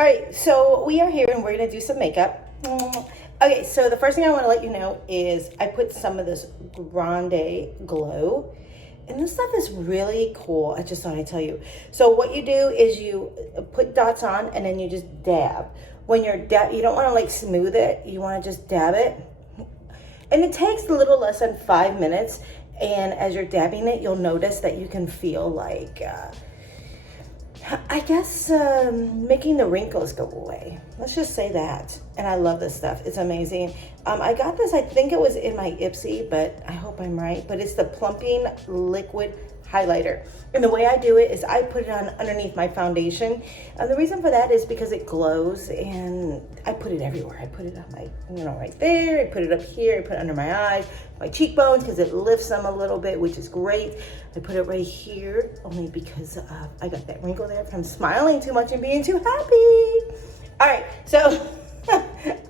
All right, so we are here and we're gonna do some makeup. Okay, so the first thing I want to let you know is I put some of this Grande Glow, and this stuff is really cool. I just thought I'd tell you. So what you do is you put dots on and then you just dab. When you're you don't want to like smooth it. You want to just dab it, and it takes a little less than 5 minutes. And as you're dabbing it, you'll notice that you can feel like I guess making the wrinkles go away. Let's just say that. And I love this stuff. It's amazing. I got this, I think it was in my Ipsy, but I hope I'm right. But it's the Plumping Liquid Highlighter. And the way I do it is I put it on underneath my foundation. The reason for that is because it glows, and I put it everywhere. I put it on my, right there. I put it up here. I put it under my eyes, my cheekbones, because it lifts them a little bit, which is great. I put it right here only because I got that wrinkle there from smiling too much and being too happy. All right, so, all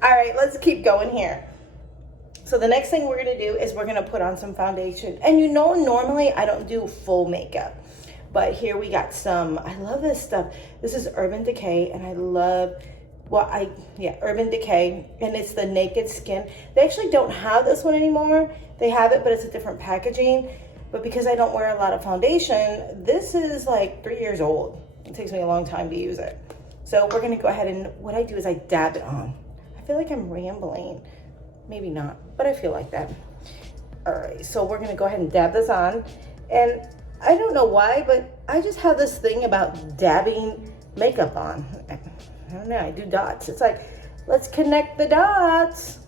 right, let's keep going here. So the next thing we're gonna do is we're gonna put on some foundation. And normally I don't do full makeup, but here we got some, I love this stuff. This is Urban Decay, and I love, Urban Decay, and it's the Naked Skin. They actually don't have this one anymore. They have it, but it's a different packaging. But because I don't wear a lot of foundation, this is like 3 years old. It takes me a long time to use it. So we're gonna go ahead, and what I do is I dab it on. I feel like I'm rambling. Maybe not, but I feel like that. All right, so we're gonna go ahead and dab this on. And I don't know why, but I just have this thing about dabbing makeup on. I don't know, I do dots. It's like, let's connect the dots.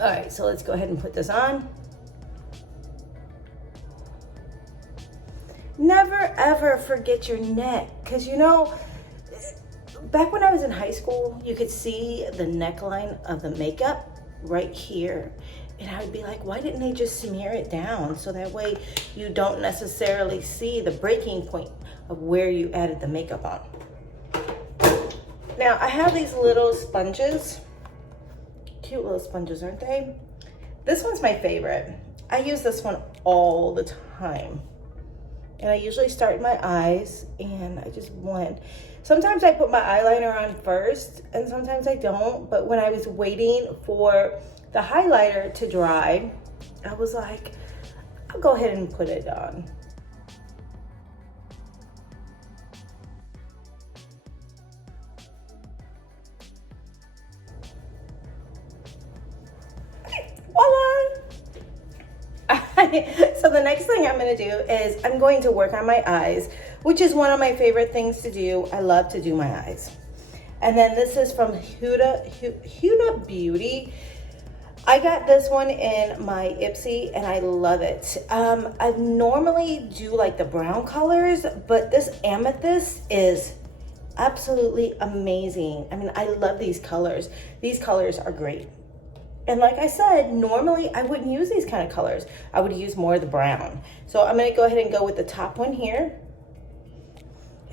All right, so let's go ahead and put this on. Never ever forget your neck, because back when I was in high school, you could see the neckline of the makeup right here. And I would be like, why didn't they just smear it down? So that way you don't necessarily see the breaking point of where you added the makeup on. Now I have these little sponges. Cute little sponges, aren't they? This one's my favorite. I use this one all the time. And I usually start in my eyes and I just blend. Sometimes I put my eyeliner on first and sometimes I don't. But when I was waiting for the highlighter to dry, I was like, I'll go ahead and put it on. So the next thing I'm going to do is I'm going to work on my eyes, which is one of my favorite things to do. I love to do my eyes. And then this is from Huda Beauty. I got this one in my Ipsy and I love it. I normally do like the brown colors, but this amethyst is absolutely amazing. I mean, I love these colors. These colors are great. And like I said, normally I wouldn't use these kind of colors. I would use more of the brown. So I'm gonna go ahead and go with the top one here.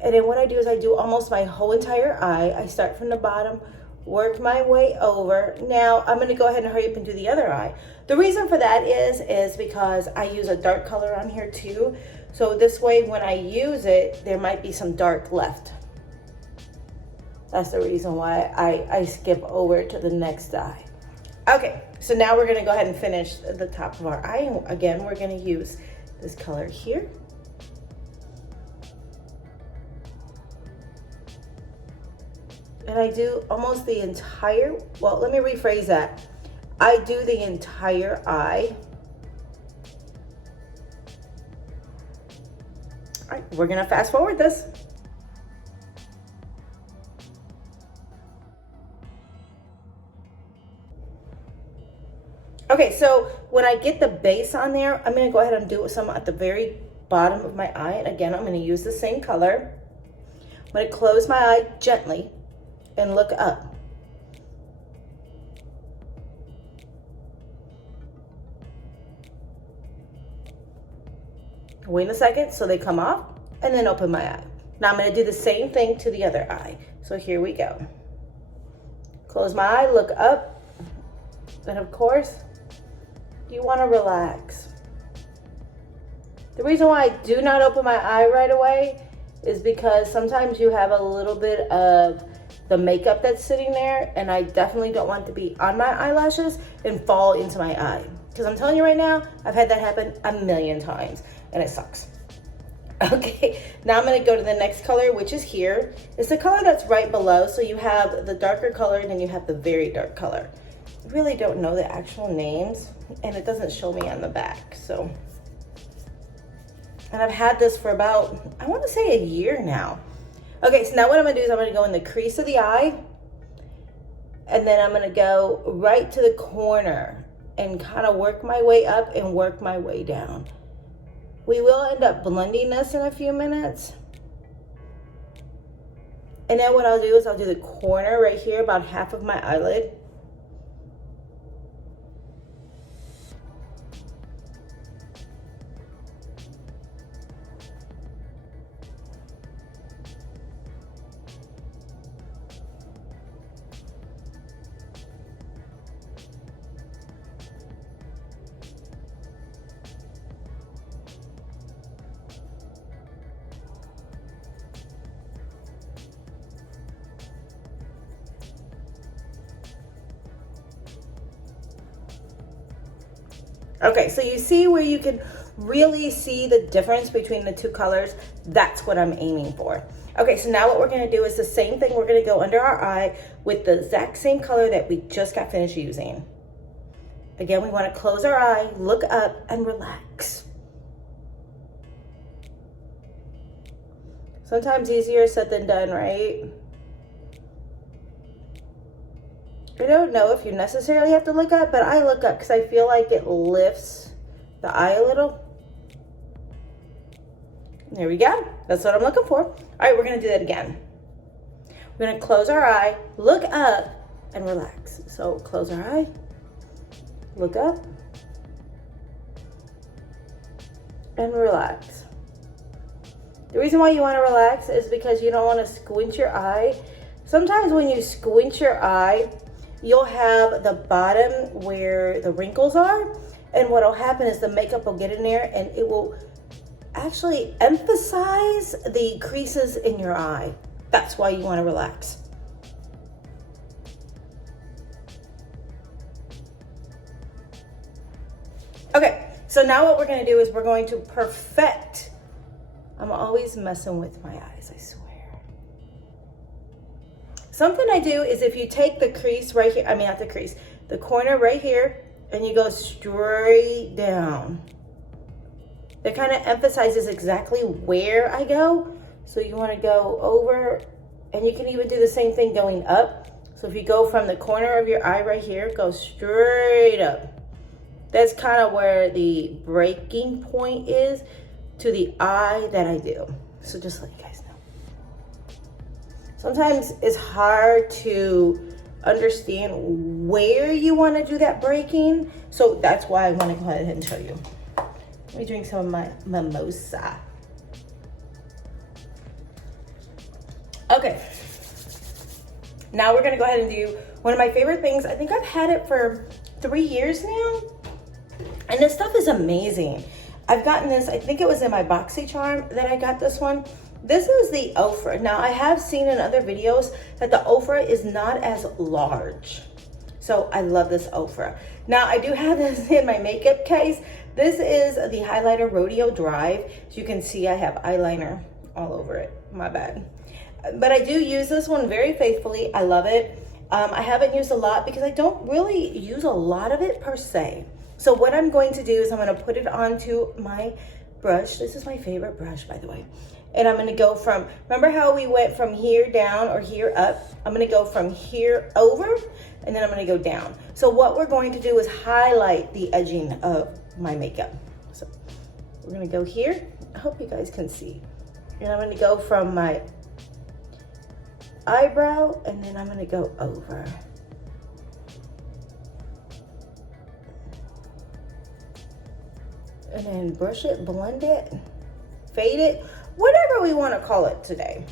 And then what I do is I do almost my whole entire eye. I start from the bottom, work my way over. Now I'm gonna go ahead and hurry up and do the other eye. The reason for that is because I use a dark color on here too. So this way when I use it, there might be some dark left. That's the reason why I skip over to the next eye. Okay, so now we're gonna go ahead and finish the top of our eye. And again, we're gonna use this color here. And I do almost the entire, well, let me rephrase that. I do the entire eye. All right, we're gonna fast forward this. Okay, so when I get the base on there, I'm gonna go ahead and do some at the very bottom of my eye. And again, I'm gonna use the same color. I'm gonna close my eye gently and look up. Wait a second so they come off and then open my eye. Now I'm gonna do the same thing to the other eye. So here we go. Close my eye, look up, and of course, you want to relax. The reason why I do not open my eye right away is because sometimes you have a little bit of the makeup that's sitting there, and I definitely don't want it to be on my eyelashes and fall into my eye. Because I'm telling you right now, I've had that happen a million times, and it sucks. Okay, now I'm gonna go to the next color, which is here. It's the color that's right below. So you have the darker color and then you have the very dark color. I really don't know the actual names, and it doesn't show me on the back, so. And I've had this for about, I wanna say a year now. Okay, so now what I'm gonna do is I'm gonna go in the crease of the eye, and then I'm gonna go right to the corner and kind of work my way up and work my way down. We will end up blending this in a few minutes. And then what I'll do is I'll do the corner right here, about half of my eyelid. Okay, so you see where you can really see the difference between the two colors? That's what I'm aiming for. Okay, so now what we're gonna do is the same thing. We're gonna go under our eye with the exact same color that we just got finished using. Again, we wanna close our eye, look up, and relax. Sometimes easier said than done, right? I don't know if you necessarily have to look up, but I look up because I feel like it lifts the eye a little. There we go. That's what I'm looking for. All right, we're gonna do that again. We're gonna close our eye, look up, and relax. So close our eye, look up, and relax. The reason why you wanna relax is because you don't wanna squint your eye. Sometimes when you squint your eye, you'll have the bottom where the wrinkles are, and what'll happen is the makeup will get in there and it will actually emphasize the creases in your eye. That's why you want to relax. Okay, so now what we're going to do is we're going to perfect. I'm always messing with my eyes, I swear. Something I do is if you take the crease right here, I mean not the crease, the corner right here, and you go straight down. That kind of emphasizes exactly where I go. So you want to go over, and you can even do the same thing going up. So if you go from the corner of your eye right here, go straight up. That's kind of where the breaking point is to the eye that I do. So just let you guys know. Sometimes it's hard to understand where you want to do that breaking. So that's why I want to go ahead and show you. Let me drink some of my mimosa. Okay. Now we're going to go ahead and do one of my favorite things. I think I've had it for 3 years now. And this stuff is amazing. I've gotten this, I think it was in my BoxyCharm that I got this one. This is the Ofra. Now I have seen in other videos that the Ofra is not as large. So I love this Ofra. Now I do have this in my makeup case. This is the highlighter Rodeo Drive. As you can see, I have eyeliner all over it, my bad. But I do use this one very faithfully. I love it. I haven't used a lot because I don't really use a lot of it per se. So what I'm going to do is I'm gonna put it onto my brush. This is my favorite brush, by the way. And I'm gonna go from, remember how we went from here down or here up? I'm gonna go from here over, and then I'm gonna go down. So what we're going to do is highlight the edging of my makeup. So we're gonna go here. I hope you guys can see. And I'm gonna go from my eyebrow, and then I'm gonna go over. And then brush it, blend it, fade it, whatever we want to call it today.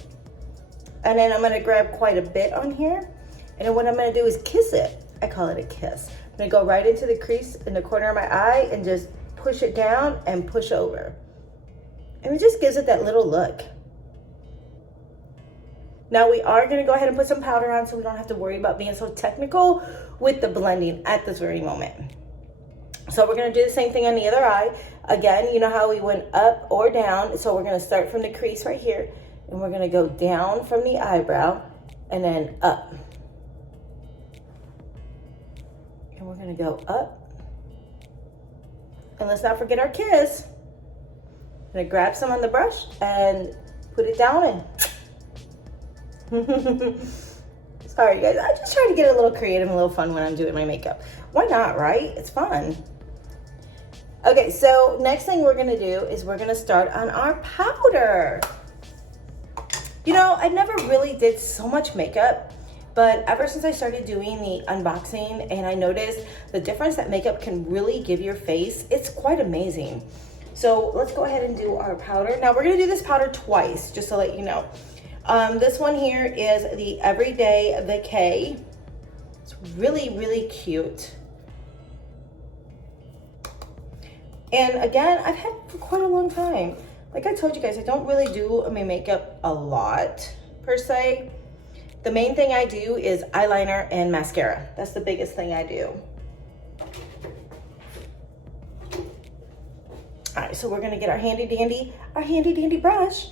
And then I'm going to grab quite a bit on here. And then what I'm going to do is kiss it. I call it a kiss. I'm going to go right into the crease in the corner of my eye and just push it down and push over. And it just gives it that little look. Now we are going to go ahead and put some powder on so we don't have to worry about being so technical with the blending at this very moment. So we're going to do the same thing on the other eye. Again, you know how we went up or down. So we're going to start from the crease right here, and we're going to go down from the eyebrow and then up. And we're going to go up. And let's not forget our kiss. I'm going to grab some on the brush and put it down and sorry guys, I just try to get a little creative and a little fun when I'm doing my makeup. Why not, right? It's fun. Okay, so next thing we're gonna do is we're gonna start on our powder. You know, I never really did so much makeup, but ever since I started doing the unboxing and I noticed the difference that makeup can really give your face, it's quite amazing. So let's go ahead and do our powder. Now we're gonna do this powder twice, just to let you know. This one here is the Everyday Decay. It's really, really cute. And again, I've had it for quite a long time. Like I told you guys, I don't really do my makeup a lot per se. The main thing I do is eyeliner and mascara. That's the biggest thing I do. All right, so we're gonna get our handy dandy brush.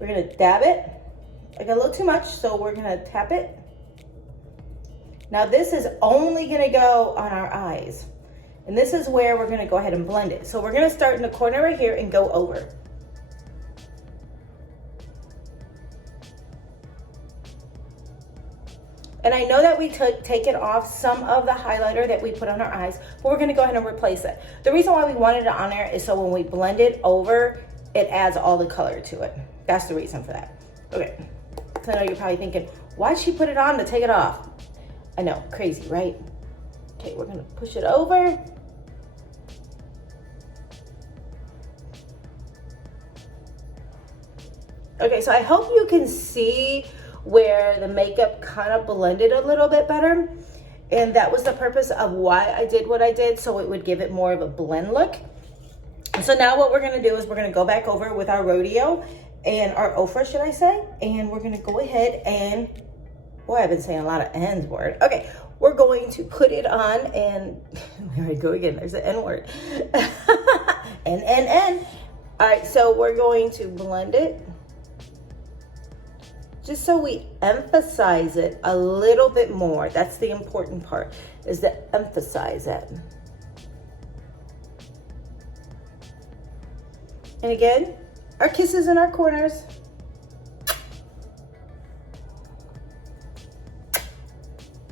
We're gonna dab it. I got a little too much, so we're gonna tap it. Now this is only gonna go on our eyes. And this is where we're gonna go ahead and blend it. So we're gonna start in the corner right here and go over. And I know that we taken off some of the highlighter that we put on our eyes, but we're gonna go ahead and replace it. The reason why we wanted it on there is so when we blend it over, it adds all the color to it. That's the reason for that. Okay, so I know you're probably thinking, why'd she put it on to take it off? I know, crazy, right? Okay, we're gonna push it over. Okay, so I hope you can see where the makeup kind of blended a little bit better. And that was the purpose of why I did what I did, so it would give it more of a blend look. So now what we're gonna do is we're gonna go back over with our rodeo and our Ofra, should I say, and we're gonna go ahead and, boy, I've been saying a lot of N's word. Okay, we're going to put it on and, there we go again, there's the N word. N. All right, so we're going to blend it just so we emphasize it a little bit more. That's the important part, is to emphasize it. And again, our kisses in our corners.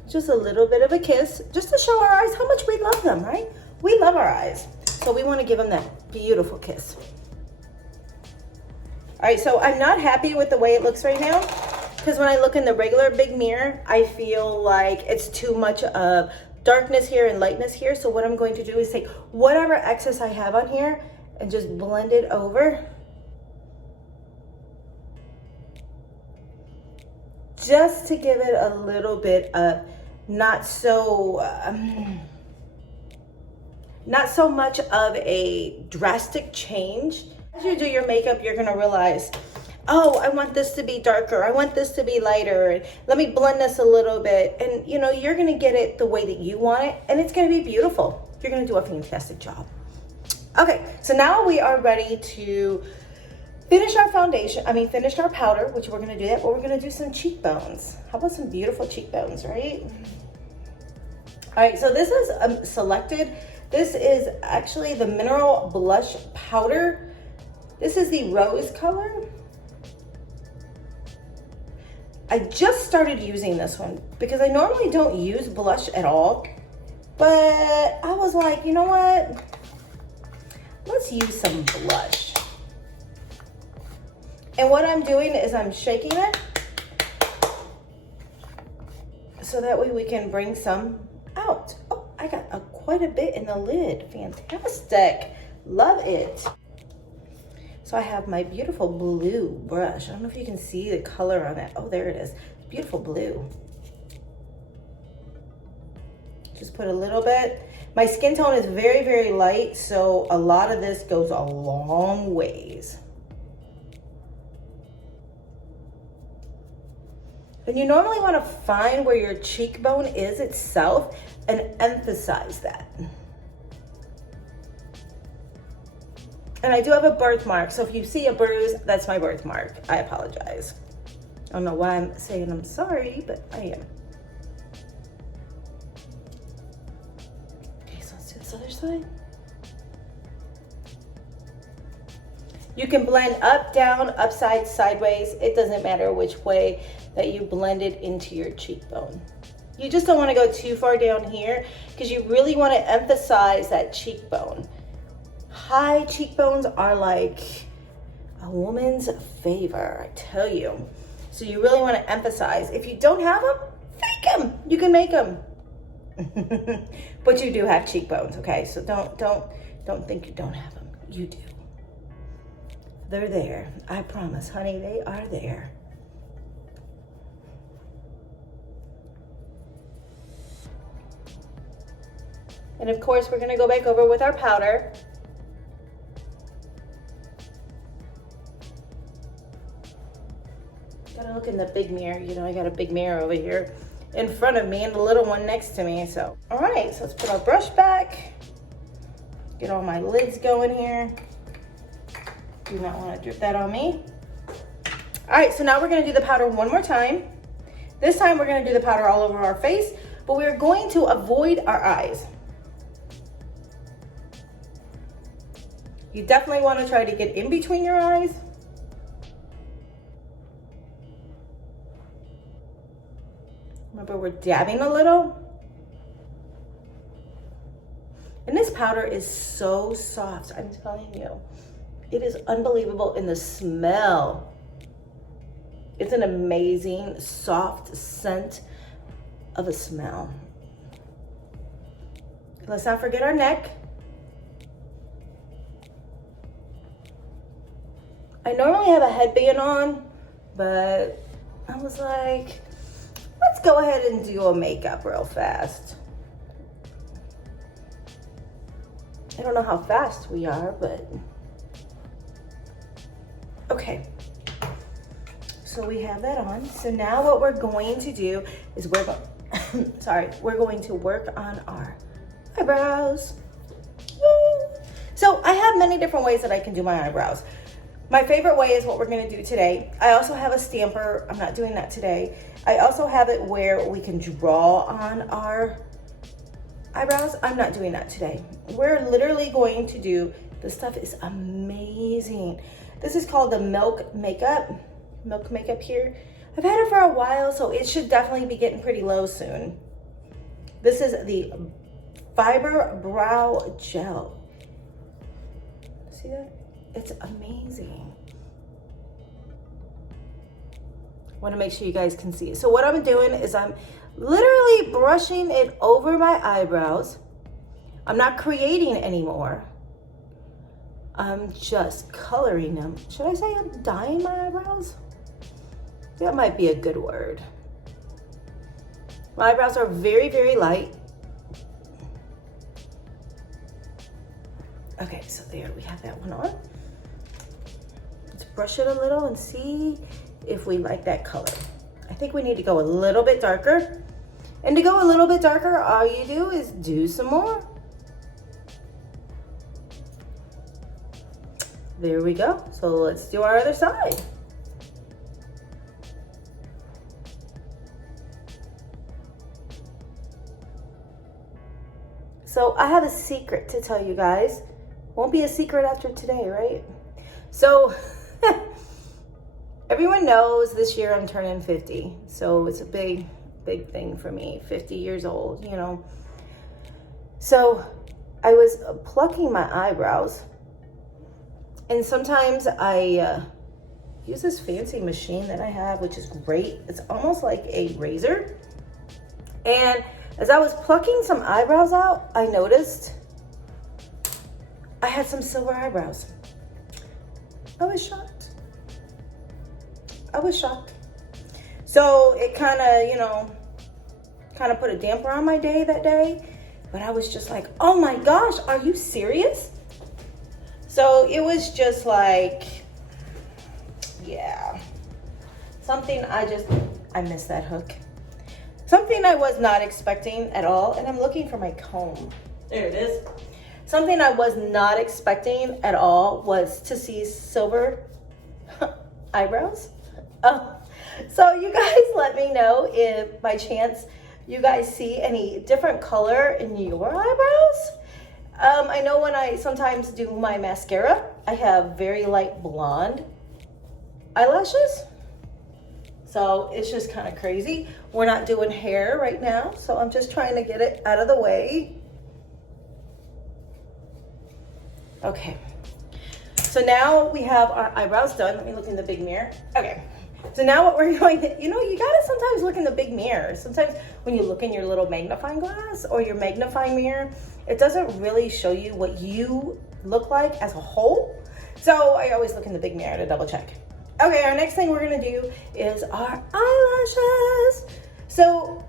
Just a little bit of a kiss, just to show our eyes how much we love them, right? We love our eyes. So we want to give them that beautiful kiss. All right, so I'm not happy with the way it looks right now, because when I look in the regular big mirror, I feel like it's too much of darkness here and lightness here. So what I'm going to do is take whatever excess I have on here and just blend it over. Just to give it a little bit of not so much of a drastic change. As you do your makeup, you're gonna realize, oh, I want this to be darker, I want this to be lighter, and let me blend this a little bit. And you know, you're gonna get it the way that you want it, and it's gonna be beautiful. You're gonna do a fantastic job. Okay, so now we are ready to finish our foundation, finish our powder, which we're gonna do that, but we're gonna do some cheekbones. How about some beautiful cheekbones, right? All right, so this is selected. This is actually the Mineral Blush Powder. This is the rose color. I just started using this one because I normally don't use blush at all, but I was like, you know what? Let's use some blush. And what I'm doing is I'm shaking it so that way we can bring some out. Oh, I got quite a bit in the lid. Fantastic. Love it. So I have my beautiful blue brush. I don't know if you can see the color on that. Oh, there it is. Beautiful blue. Just put a little bit. My skin tone is very, very light, so a lot of this goes a long ways. And you normally want to find where your cheekbone is itself and emphasize that. And I do have a birthmark, so if you see a bruise, that's my birthmark. I apologize. I don't know why I'm saying I'm sorry, but I am. Okay, so let's do this other side. You can blend up, down, upside, sideways. It doesn't matter which way that you blend it into your cheekbone. You just don't want to go too far down here because you really want to emphasize that cheekbone. High cheekbones are like a woman's favor, I tell you. So you really want to emphasize. If you don't have them, fake them. You can make them. But you do have cheekbones, okay? So don't think you don't have them. You do. They're there. I promise, honey, they are there. And of course, we're gonna go back over with our powder. Gotta look in the big mirror. You know, I got a big mirror over here in front of me and the little one next to me. So, all right, so let's put our brush back. Get all my lids going here. Do not want to drip that on me. All right, so now we're gonna do the powder one more time. This time we're gonna do the powder all over our face, but we're going to avoid our eyes. You definitely want to try to get in between your eyes. Remember, we're dabbing a little. And this powder is so soft, I'm telling you. It is unbelievable in the smell. It's an amazing, soft scent of a smell. Let's not forget our neck. I normally have a headband on, but I was like, let's go ahead and do a makeup real fast. I don't know how fast we are, but okay. So we have that on. So now what we're going to do is we're going to work on our eyebrows. So I have many different ways that I can do my eyebrows. My favorite way is what we're gonna do today. I also have a stamper. I'm not doing that today. I also have it where we can draw on our eyebrows. I'm not doing that today. We're literally going to do, this stuff is amazing. This is called the Milk Makeup here. I've had it for a while, so it should definitely be getting pretty low soon. This is the Fiber Brow Gel. See that? It's amazing. I want to make sure you guys can see it. So what I'm doing is I'm literally brushing it over my eyebrows. I'm not creating anymore. I'm just coloring them. Should I say I'm dyeing my eyebrows? That might be a good word. My eyebrows are very, very light. Okay, so there we have that one on. Let's brush it a little and see if we like that color. I think we need to go a little bit darker. And to go a little bit darker, all you do is do some more. There we go. So let's do our other side. So I have a secret to tell you guys. Won't be a secret after today, right? So everyone knows this year I'm turning 50. So it's a big, big thing for me. 50 years old, you know. So I was plucking my eyebrows. And sometimes I use this fancy machine that I have, which is great. It's almost like a razor. And as I was plucking some eyebrows out, I noticed I had some silver eyebrows. I was shocked. I was shocked. So it kind of, you know, kind of put a damper on my day that day. But I was just like, oh my gosh, are you serious? So it was just like, yeah, something I I missed that hook. Something I was not expecting at all, and I'm looking for my comb. There it is. Something I was not expecting at all was to see silver eyebrows. Oh, so you guys let me know if by chance you guys see any different color in your eyebrows. I know when I sometimes do my mascara, I have very light blonde eyelashes. So it's just kind of crazy. We're not doing hair right now, so I'm just trying to get it out of the way. Okay. So now we have our eyebrows done. Let me look in the big mirror. Okay. So now what we're going to, you know, you gotta sometimes look in the big mirror. Sometimes when you look in your little magnifying glass or your magnifying mirror, it doesn't really show you what you look like as a whole. So I always look in the big mirror to double check. Okay, our next thing we're gonna do is our eyelashes. So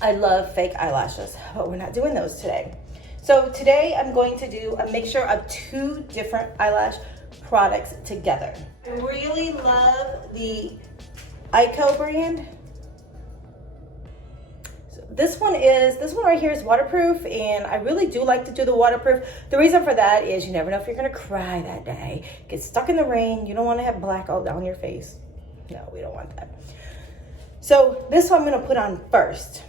I love fake eyelashes, but we're not doing those today. So today I'm going to do a mixture of 2 different eyelash products together. I really love the Eyeko brand. So this one right here is waterproof, and I really do like to do the waterproof. The reason for that is you never know if you're gonna cry that day, get stuck in the rain. You don't want to have black all down your face. No, we don't want that. So this one I'm gonna put on first.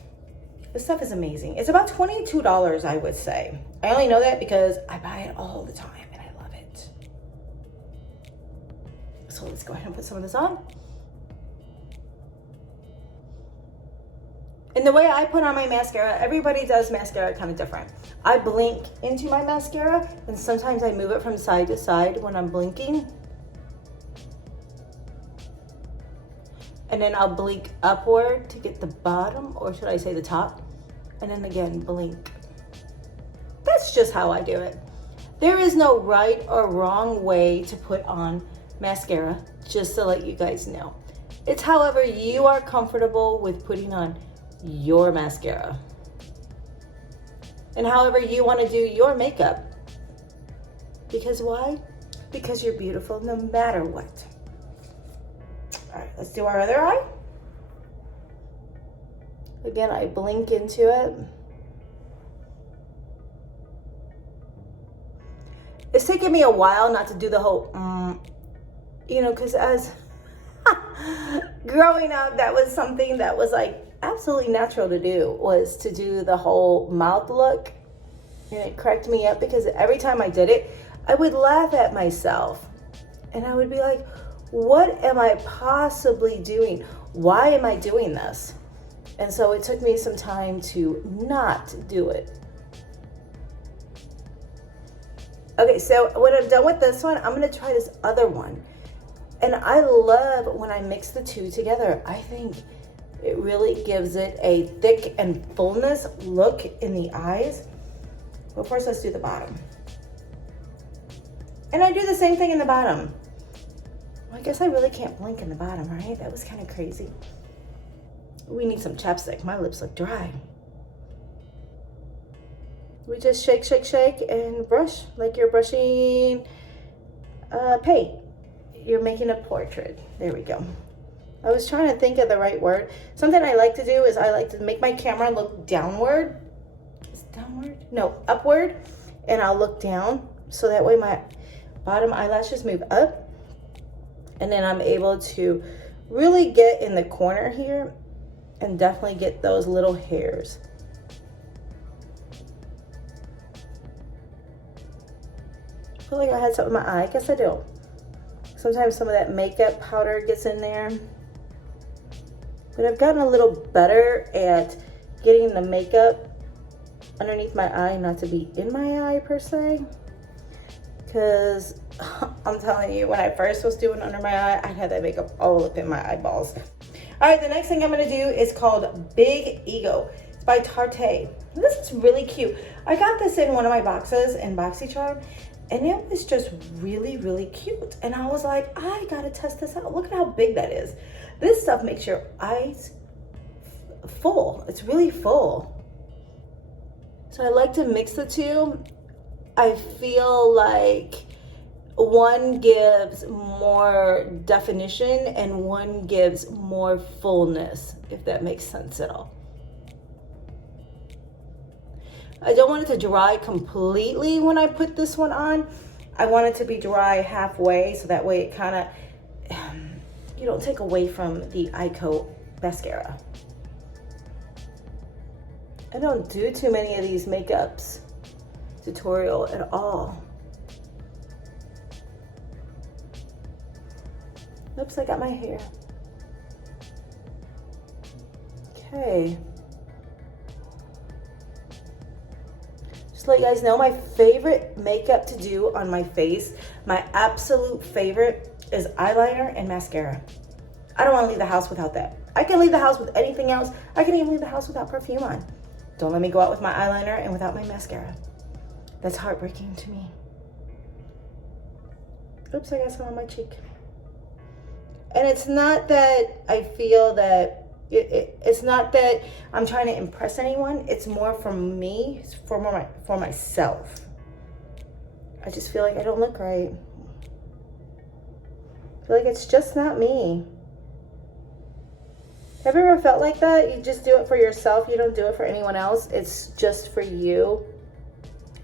This stuff is amazing. It's about $22, I would say. I only know that because I buy it all the time and I love it. So let's go ahead and put some of this on. And the way I put on my mascara, everybody does mascara kind of different. I blink into my mascara, and sometimes I move it from side to side when I'm blinking. And then I'll blink upward to get the bottom, or should I say the top? And then again, blink. That's just how I do it. There is no right or wrong way to put on mascara, just to let you guys know. It's however you are comfortable with putting on your mascara. And however you want to do your makeup. Because why? Because you're beautiful no matter what. All right, let's do our other eye. Again, I blink into it. It's taken me a while not to do the whole, you know, because as growing up, that was something that was like absolutely natural to do, was to do the whole mouth look. And it cracked me up because every time I did it, I would laugh at myself. And I would be like, what am I possibly doing? Why am I doing this? And so it took me some time to not do it. Okay, so when I'm done with this one, I'm gonna try this other one. And I love when I mix the 2 together. I think it really gives it a thick and fullness look in the eyes. But first, let's do the bottom. And I do the same thing in the bottom. Well, I guess I really can't blink in the bottom, right? That was kind of crazy. We need some chapstick. My lips look dry. We just shake, shake, shake, and brush like you're brushing paint. You're making a portrait. There we go. I was trying to think of the right word. Something I like to do is I like to make my camera look downward. Is it downward? No, upward. And I'll look down so that way my bottom eyelashes move up. And then I'm able to really get in the corner here and definitely get those little hairs. I feel like I had something in my eye. I guess I do. Sometimes some of that makeup powder gets in there. But I've gotten a little better at getting the makeup underneath my eye, not to be in my eye per se. Because I'm telling you, when I first was doing under my eye, I had that makeup all up in my eyeballs. All right, the next thing I'm gonna do is called Big Ego. It's by Tarte. This is really cute. I got this in one of my boxes in BoxyCharm, and it was just really, really cute. And I was like, I gotta test this out. Look at how big that is. This stuff makes your eyes full. It's really full. So I like to mix the 2. I feel like one gives more definition and one gives more fullness, if that makes sense at all. I don't want it to dry completely when I put this one on. I want it to be dry halfway, so that way it kind of, you don't take away from the Eyeko mascara. I don't do too many of these makeups tutorial at all. Oops, I got my hair. Okay. Just to let you guys know, my favorite makeup to do on my face, my absolute favorite, is eyeliner and mascara. I don't want to leave the house without that. I can leave the house with anything else. I can even leave the house without perfume on. Don't let me go out with my eyeliner and without my mascara. That's heartbreaking to me. Oops, I got some on my cheek. And it's not that I feel that, it's not that I'm trying to impress anyone. It's more for me, it's for myself. I just feel like I don't look right. I feel like it's just not me. Have you ever felt like that? You just do it for yourself. You don't do it for anyone else. It's just for you.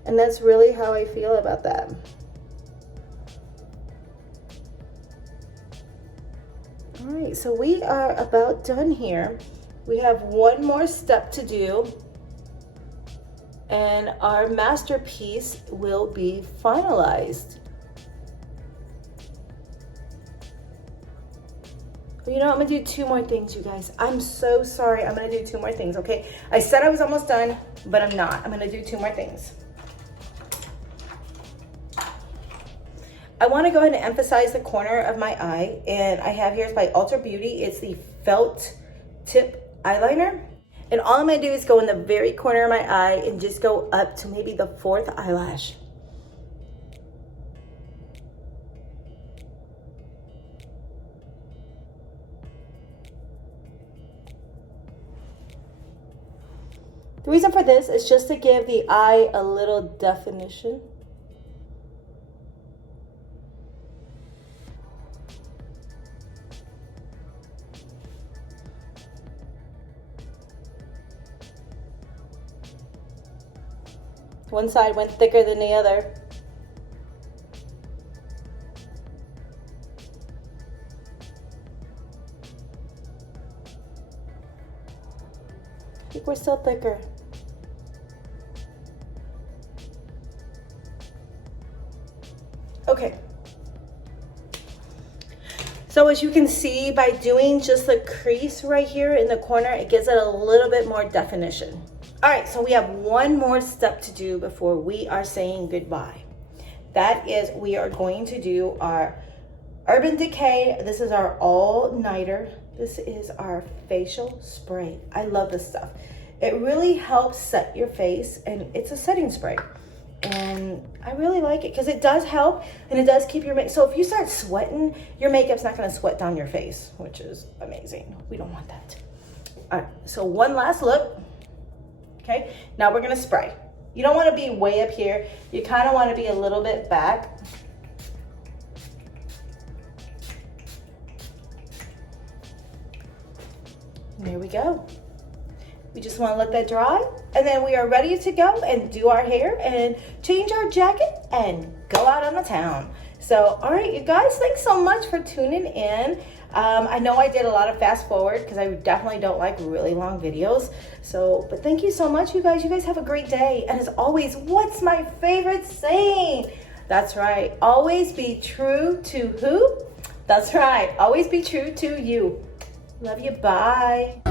And that's really how I feel about that. All right, so we are about done here. We have one more step to do, and our masterpiece will be finalized. You know, I'm gonna do two more things, you guys. I'm so sorry. I'm gonna do two more things, okay? I said I was almost done, but I'm not. I'm gonna do two more things. I want to go ahead and emphasize the corner of my eye, and I have here, it's by Ultra Beauty. It's the felt tip eyeliner, and all I'm going to do is go in the very corner of my eye and just go up to maybe the fourth eyelash. The reason for this is just to give the eye a little definition. One side went thicker than the other. I think we're still thicker. Okay. So as you can see, by doing just the crease right here in the corner, it gives it a little bit more definition. All right, so we have one more step to do before we are saying goodbye. That is, we are going to do our Urban Decay. This is our all-nighter. This is our facial spray. I love this stuff. It really helps set your face, and it's a setting spray. And I really like it because it does help, and it does keep your makeup. So if you start sweating, your makeup's not going to sweat down your face, which is amazing. We don't want that. All right, so one last look. Okay, now we're gonna spray. You don't want to be way up here. You kind of want to be a little bit back. And there we go. We just want to let that dry, and then we are ready to go and do our hair and change our jacket and go out on the town. So, all right, you guys, thanks so much for tuning in. I know I did a lot of fast forward because I definitely don't like really long videos. So, but thank you so much, you guys. You guys have a great day. And as always, what's my favorite saying? That's right. Always be true to who? That's right. Always be true to you. Love you. Bye.